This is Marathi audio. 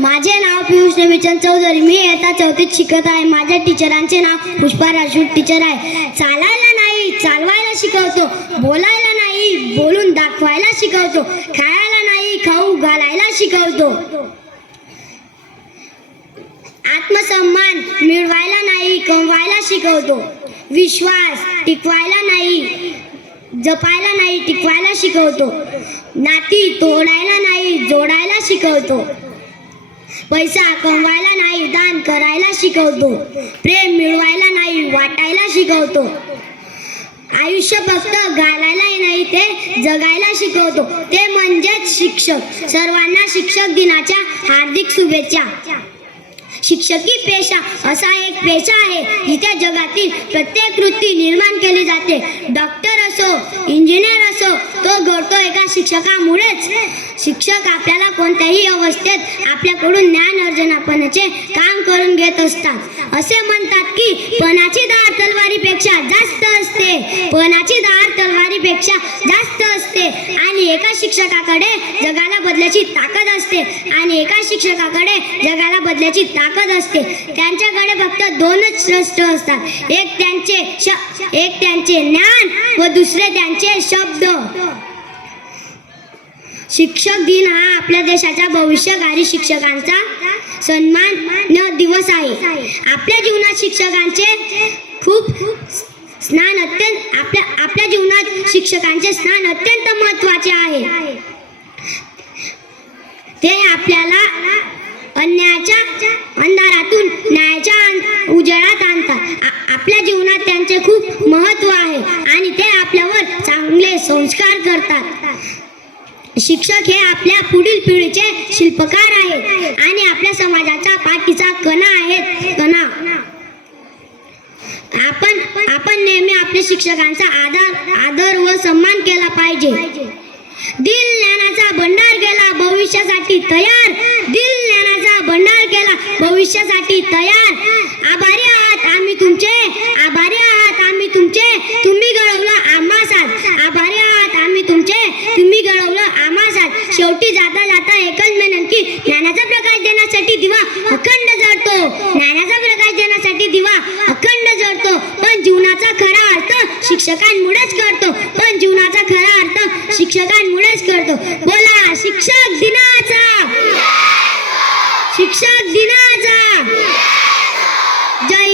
माझे नाव पियुष रविचंद चौधरी. मी आता चौथीत शिकत आहे. माझ्या टीचरांचे नाव पुष्पा राजूर टीचर आहे. चालायला नाही चालवायला शिकवतो. बोलायला नाही बोलून दाखवायला शिकवतो. खायला नाही खाऊ घालायला शिकवतो. आत्मसन्मान मिळवायला नाही कमवायला शिकवतो. विश्वास टिकवायला नाही जपायला नाही टिकवायला शिकवतो. नाती तोडायला नाही जोडायला शिकवतो. पैसा कमवायला नाही दान करायला शिकवतो. प्रेम मिळवायला नाही वाटायला शिकवतो. आयुष्य फक्त घालायला नाही ते जगायला शिकवतो. ते म्हणजेच शिक्षक. सर्वांना शिक्षक दिनाच्या हार्दिक शुभेच्छा. शिक्षकी पेशा असा एक पेशा आहे. जिथे जगातील प्रत्येक वृत्ती निर्माण केली जाते. डॉक्टर असो इंजिनियर असो शिक्षकामुळेच शिक्षक आपल्याला कोणत्याही अवस्थेत आपल्याकडून ज्ञान अर्जनापणाचे काम करून घेत असतात. असे म्हणतात की पणाची धार तलवारीपेक्षा जास्त असते. पणाची धार तलवारीपेक्षा जास्त असते. आणि एका शिक्षकाकडे जगाला बदलायची ताकद असते. आणि एका शिक्षकाकडे जगाला बदलायची ताकद असते. त्यांच्याकडे फक्त दोनच शस्त्र असतात. एक त्यांचे श एक त्यांचे ज्ञान व दुसरे त्यांचे शब्द. शिक्षक दिन हा आपल्या देशाच्या भविष्यकारी शिक्षकांचा सन्मान दिवस आहे. आपल्या जीवनात शिक्षकांचे खूप स्नान अत्यंत आपल्या आपल्या जीवनात शिक्षकांचे स्नान अत्यंत महत्त्वाचे आहे. ते आपल्याला अन्यायाच्या अंधारातून न्यायाच्या अं- उजेडात आणतात. आपल्या जीवनात त्यांचे खूप महत्त्व आहे आणि ते आपल्यावर चांगले संस्कार करतात. शिक्षक हे आपल्या पुढील पिढीचे शिल्पकार आहेत आणि आपल्या समाजाचा पाठीचा कणा आहेत. कणा. आपण आपण नेहमी आपल्या शिक्षकांचा आदर आदर व सन्मान केला पाहिजे. दिल ज्ञानाचा भंडार केला भविष्यासाठी तयार. दिल ज्ञानाचा भंडार केला भविष्यासाठी तयार. आभारी देण्यासाठी ज्ञानाचा प्रकाश देण्यासाठी दिवा अखंड जळतो ज्ञानाचा प्रकाश देण्यासाठी दिवा अखंड जळतो पण जीवनाचा खरा अर्थ शिक्षकांमुळेच करतो पण जीवनाचा खरा अर्थ शिक्षकांमुळेच करतो बोला शिक्षक दिनाचा शिक्षक दिनाचा जय